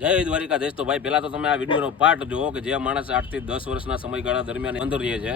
જય દ્વારિકાધીશ। તો ભાઈ પહેલા તો તમે આ વિડીયોનો પાર્ટ જુઓ કે જે માણસ 8 થી 10 વર્ષના સમયગાળા દરમિયાન અંદર રહે છે।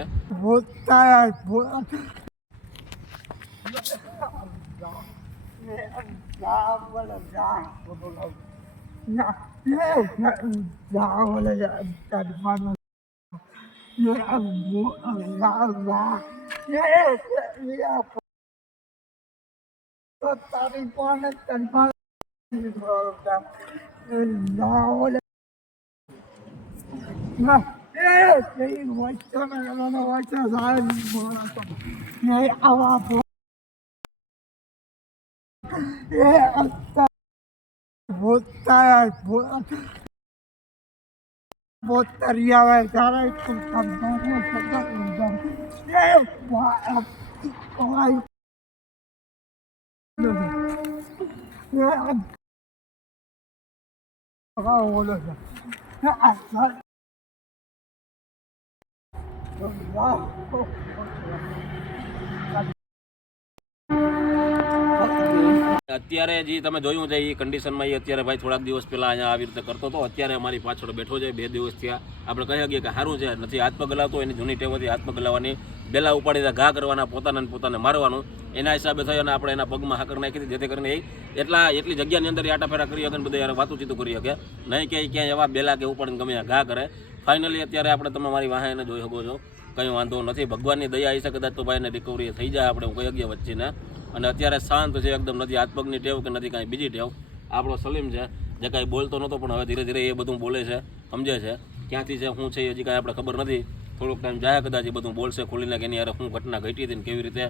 અત્યારે જે તમે જોયું છે એ કન્ડિશનમાં એ અત્યારે ભાઈ થોડાક દિવસ પહેલા અહીંયા આવી રીતે કરતો હતો। અત્યારે અમારી પાછળ બેઠો છે। 2 દિવસ થયા આપણે કહી શકીએ કે સારું છે, નથી હાથ પગ હલાવતો, એની જૂની ટેવ હતી હાથ પગ હલાવવાની, બેલા ઉપાડીને ઘા કરવાના, પોતાને મારવાનું, એના હિસાબે થયો અને આપણે એના પગમાં હાકર નાખી હતી, જેથી કરીને એટલી જગ્યાની અંદર આટાફેરા કરી શકે અને બધા વાતુચીતું કરી શકે, નહીં કે ક્યાંય એવા બેલા કે ઉપાડીને ગમે ઘા કરે। ફાઇનલી અત્યારે આપણે તમે મારી વાહે એને જોઈ શકો છો, કંઈ વાંધો નથી, ભગવાનની દયા આવી છે, કદાચ તો ભાઈને રિકવરી થઈ જાય, આપણે કહી શકીએ વચ્ચેને। અને અત્યારે શાંત છે એકદમ, નથી હાથ પગની ટેવ કે નથી કાંઈ બીજી ટેવ। આપણો સલીમ છે જે કાંઈ બોલતો નહોતો પણ હવે ધીરે ધીરે એ બધું બોલે છે, સમજે છે, ક્યાંથી છે શું છે હજી કાંઈ આપણે ખબર નથી, થોડોક ટાઈમ જાય કદાચ એ બધું બોલશે ખુલીને કે એની યાર શું ઘટના ઘટી હતી ને કેવી રીતે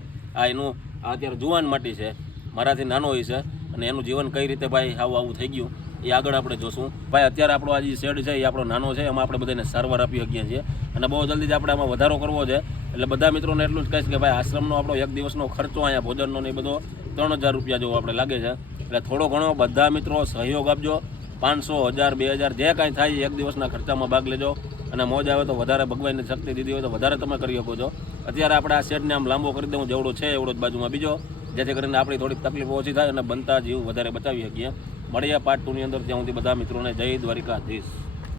એનું અત્યારે જુવાન માટી છે, મારાથી નાનો હોય છે, અને એનું જીવન કઈ રીતે ભાઈ આવું થઈ ગયું એ આગળ આપણે જોશું। ભાઈ અત્યારે આપણો આ જે શેડ છે એ આપણો નાનો છે, એમાં આપણે બધાને સારવાર આપી શકીએ છીએ, અને બહુ જલ્દી જ આપણે આમાં વધારો કરવો છે। એટલે બધા મિત્રોને એટલું જ કહીશ કે ભાઈ આશ્રમનો આપણો 1 દિવસનો ખર્ચો અહીંયા ભોજનનો ને એ બધો 3000 રૂપિયા જેવો આપણે લાગે છે। એટલે થોડો ઘણો બધા મિત્રો સહયોગ આપજો, 500, 1000, 2000 જે કાંઈ થાય 1 દિવસના ખર્ચામાં ભાગ લેજો, અને મોજ આવે તો વધારે ભગવાનની શક્તિ દીધી હોય તો વધારે તમે કરી શકો છો। અત્યારે આપણે આ શેડને આમ લાંબો કરી દઉં, જેવડો છે એવડો જ બાજુમાં બીજો, જેથી કરીને આપણી થોડીક તકલીફ ઓછી થાય અને બનતા જીવ વધારે બચાવી શકીએ। મળીએ પાર્ટ 2 ની અંદર, ત્યાં સુધી બધા મિત્રોને જય દ્વારિકાધીશ।